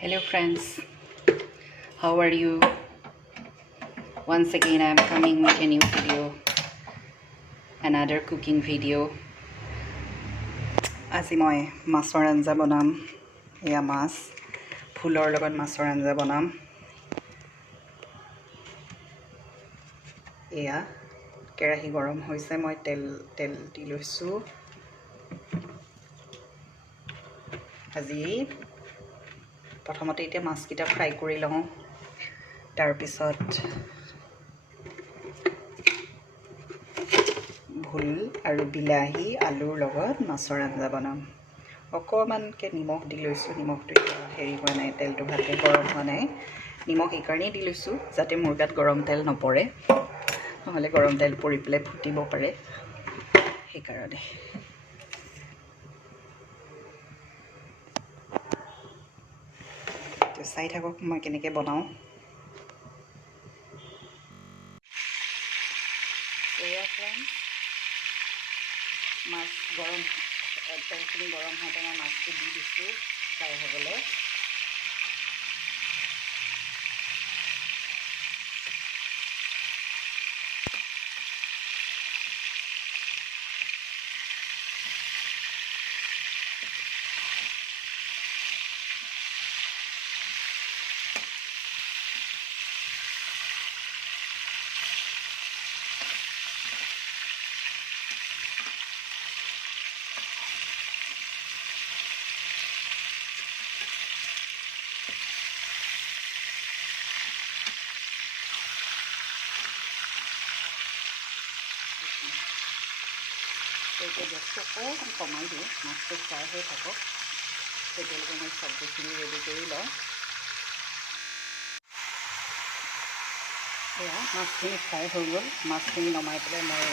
Hello friends, how are you? Once again I am coming with a new video, another cooking video. আজি মই মাছৰ আঞ্জা বনাম। এয়া মাছ ফুলৰ লগত মাছৰ আঞ্জা বনাম। এয়া কেৰাহী গৰম হৈছে, মই তেল দি লৈছোঁ। আজি প্ৰথমতে এতিয়া মাছকেইটা ফ্ৰাই কৰি লওঁ, তাৰপিছত ভোল আৰু বিলাহী আলুৰ লগত মাছৰ আঞ্জা বনাম। অকণমানকৈ নিমখ দি লৈছোঁ, নিমখটো হেৰি হোৱা নাই, তেলটো ভালকৈ গৰম হোৱা নাই। নিমখ এইকাৰণেই দি লৈছোঁ যাতে মোৰ গাত গৰম তেল নপৰে, নহ'লে গৰম তেল পৰি পেলাই ফুটিব পাৰে, সেইকাৰণে। চাই থাকক মই কেনেকৈ বনাওঁ। এয়া ফ্ৰেণ্ডছ, মাছ গৰম, তেলখিনি গৰম হওঁতে মই মাছটো দি দিছোঁ ফ্ৰাই হ'বলৈ। এতিয়া গেছটো অকণমান কমাই দিওঁ, মাছটো ফ্ৰাই হৈ থাকক, তেতিয়ালৈকে মই চব্জিখিনি ৰেডি কৰি লওঁ। এয়া মাছখিনি ফ্ৰাই হৈ গ'ল, মাছখিনি নমাই পেলাই মই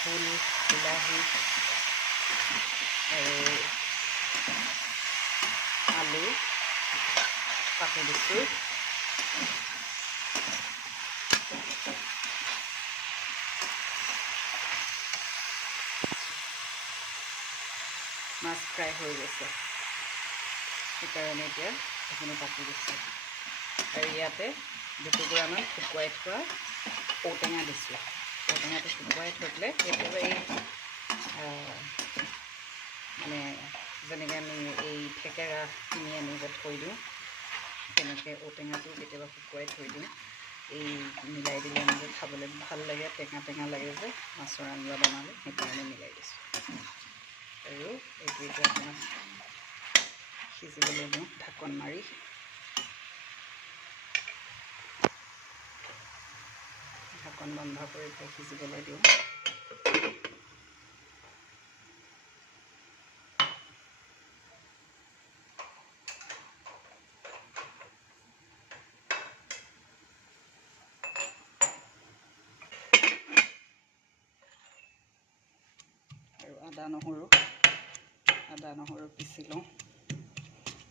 ভোল বিলাহী আৰু আলু কাটি দিছোঁ। মাছ ফ্ৰাই হৈ গৈছে, সেইকাৰণে এতিয়া সেইখিনি কাটি দিছোঁ। আৰু ইয়াতে দুটুকুৰামান শুকুৱাই থোৱা ঔটেঙা দিছোঁ। ঔটেঙাটো শুকুৱাই থৈ পেলাই কেতিয়াবা এই মানে যেনেকৈ আমি এই থেকেৰা কিনি আনি যে থৈ দিওঁ, তেনেকৈ ঔটেঙাটো কেতিয়াবা শুকুৱাই থৈ দিওঁ। এই মিলাই দিলে এনেকৈ খাবলৈ ভাল লাগে, টেঙা টেঙা লাগে যে মাছৰ আঞ্জা বনালে, সেইকাৰণে মিলাই দিছোঁ। আৰু এইটো এতিয়া অকণমান সিজিবলৈ দিওঁ ঢাকন মাৰি। ঢাকন বন্ধ কৰি পেলাই সিজিবলৈ দিওঁ। আৰু আদা নহৰু পিচি লওঁ।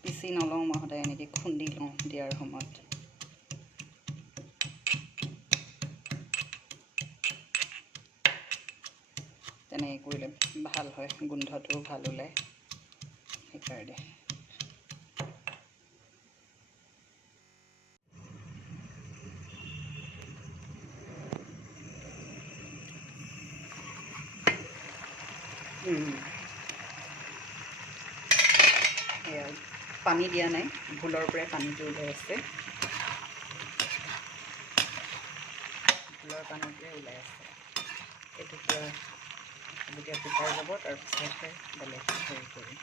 পিচি নলওঁ, মই সদায় এনেকৈ খুন্দি লওঁ দিয়াৰ সময়ত। তেনেকৈ কৰিলে ভাল হয়, গোন্ধটোও ভাল ওলায়, সেইকাৰণে। এয়া পানী দিয়া নাই, ভোলৰ পৰাই পানীটো ওলাই আছে, ভোলৰ পানীটোৱে ওলাই আছে। এইটো পুৰা যেতিয়া শুকাই যাব তাৰপিছতহে বেলেগ হেৰি কৰিম।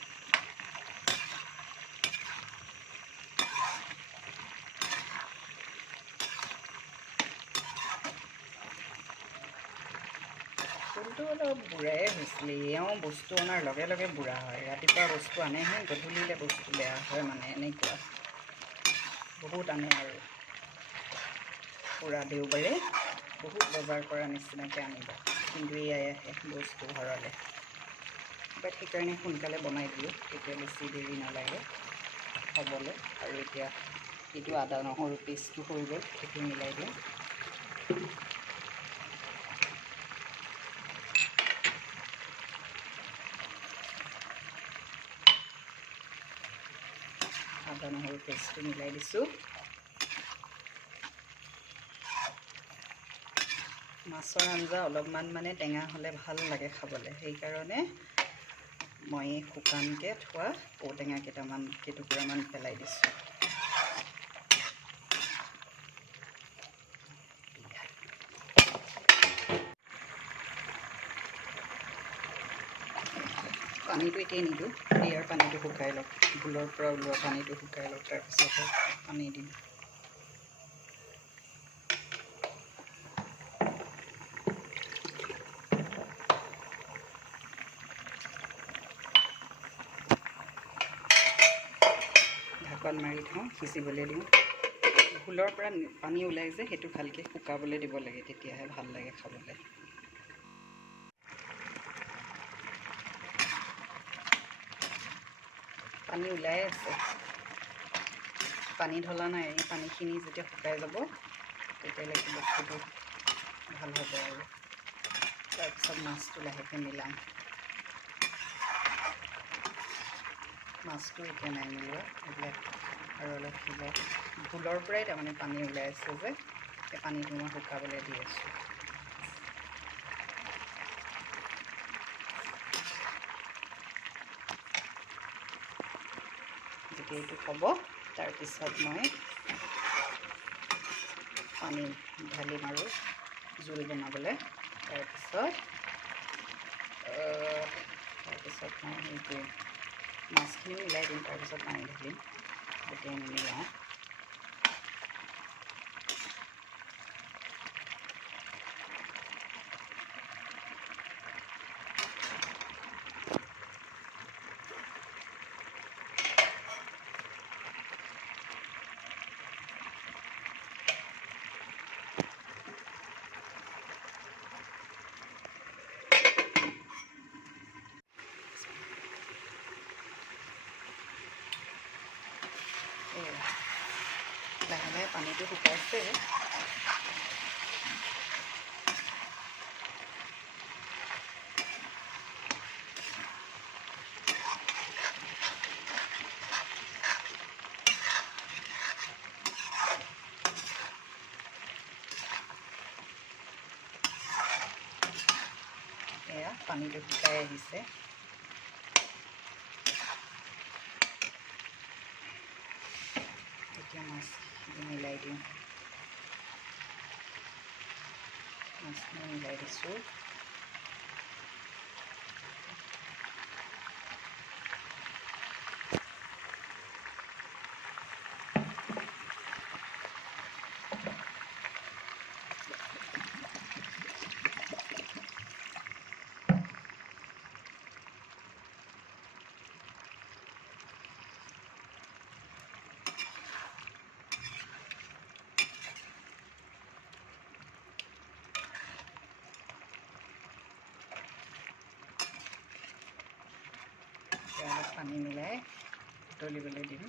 ফুলটো অলপ বুঢ়াই হৈছিলে, এওঁ বস্তু অনাৰ লগে লগে বুঢ়া হয়। ৰাতিপুৱা বস্তু আনেহে, গধূলিলৈ বস্তু বেয়া হয়, মানে এনেকুৱা বহুত আনে। আৰু পুৰা দেওবাৰে বহুত বজাৰ কৰা নিচিনাকৈ আনিব, কিন্তু এয়াই আহে বস্তু ঘৰলৈ। বাট সেইকাৰণে সোনকালে বনাই দিলোঁ, তেতিয়া বেছি দেৰি নালাগে হ'বলৈ। আৰু এতিয়া এইটো আদা নহৰু পেষ্টটো হৈ গ'ল, সেইটো মিলাই দিওঁ। আদা নহৰু পেষ্টটো মিলাই দিছোঁ। মাছৰ আঞ্জা অলপমান মানে টেঙা হ'লে ভাল লাগে খাবলৈ, সেইকাৰণে মই শুকানকৈ থোৱা ঔটেঙা কেইটুকুৰামান পেলাই দিছোঁ। পানীটো এতিয়া নিদিওঁ, ইয়াৰ পানীটো শুকাই লওক, ভোলৰ পৰা ওলোৱা পানীটো শুকাই লওক, তাৰপিছতে পানী দিম। ঢাকন মাৰি থওঁ, সিজিবলৈ দিওঁ। ভোলৰ পৰা পানী ওলাই যে, সেইটো ভালকৈ শুকাবলৈ দিব লাগে, তেতিয়াহে ভাল লাগে খাবলৈ। পানী ওলাই আছে, পানী ঢলা নাই। এই পানীখিনি যেতিয়া শুকাই যাব তেতিয়ালৈকে বস্তুটো ভাল হ'ব আৰু তাৰপিছত মাছটো লাহেকৈ মিলাম। মাছটো এতিয়া নাই মিলোৱা, এইবিলাক আৰু অলপ সিজাই, ভোলৰ পৰাই তাৰমানে পানী ওলাই আছে যে, সেই পানীটো মই শুকাবলৈ দি আছোঁ। যেতিয়া এইটো হ'ব, তাৰপিছত মই পানী ঢালিম আৰু জোল বনাবলৈ। তাৰপিছত মই সেইটো মাছখিনি মিলাই দিম, তাৰপিছত পানী ঢালিম, গোটেই মিলাওঁ। লাহে লাহে পানীটো শুকাইছে। এয়া পানীটো শুকাই আহিছে। এতিয়া মাছখিনি মিলাই দিওঁ। মাছখিনি মিলাই দিছোঁ। অলপ পানী মিলাই উতলিবলৈ দিম।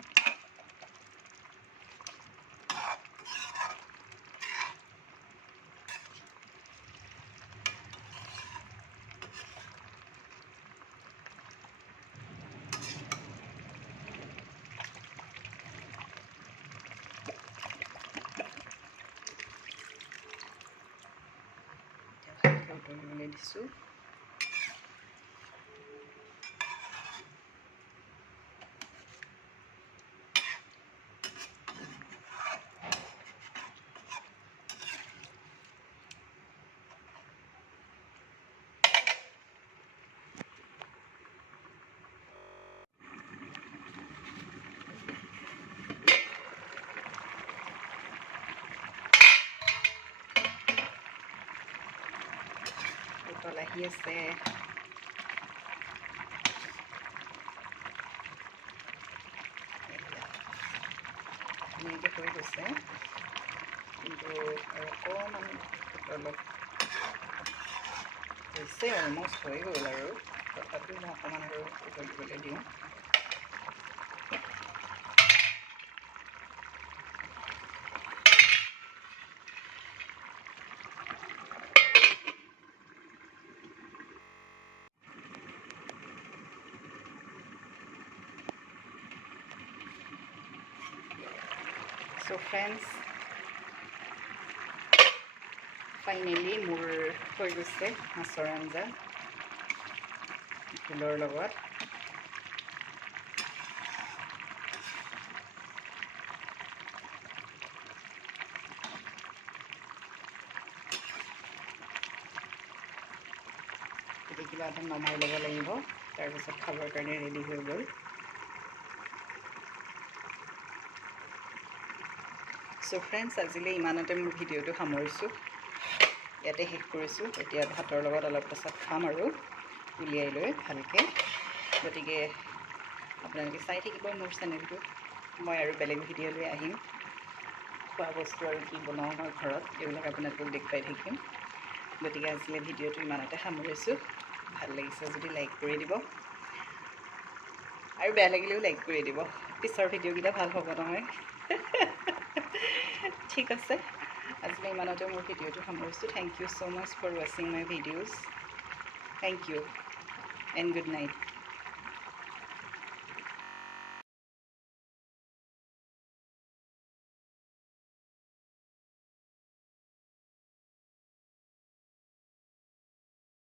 উতলিবলৈ দিছোঁ। উতল আহি আছে। ধুনীয়াকৈ হৈ গৈছে, কিন্তু আৰু অকণমান উতলত হৈছে, অলমষ্ট হৈ গ'ল আৰু তথাপিও মই অকণমান আৰু উতলিবলৈ দিওঁ। So friends, finally মোৰ হৈ গৈছে মাছৰ আঞ্জা ফুলৰ লগত। এতিয়া কিবা এটা নমাই ল'ব লাগিব, তাৰপিছত খাবৰ কাৰণে ৰেডি হৈ গ'ল। চ' ফ্ৰেণ্ডছ, আজিলৈ ইমানতে মোৰ ভিডিঅ'টো সামৰিছোঁ, ইয়াতে শেষ কৰিছোঁ। এতিয়া ভাতৰ লগত অলপ পাছত খাম আৰু উলিয়াই লৈ ভালকৈ। গতিকে আপোনালোকে চাই থাকিব মোৰ চেনেলটো, মই আৰু বেলেগ ভিডিঅ' লৈ আহিম। খোৱা বস্তু আৰু কি বনাওঁ মই ঘৰত, এইবিলাক আপোনালোকক দেখুৱাই থাকিম। গতিকে আজিলৈ ভিডিঅ'টো ইমানতে সামৰিছোঁ। ভাল লাগিছে যদি লাইক কৰি দিব, আৰু বেয়া লাগিলেও লাইক কৰি দিব, পিছৰ ভিডিঅ'কেইটা ভাল হ'ব নহয়। ঠিক আছে, আজিলৈ ইমানতে মোৰ ভিডিঅ'টো সামৰিছোঁ। Thank you so' much for ৱাচিং my videos. Thank you and good night.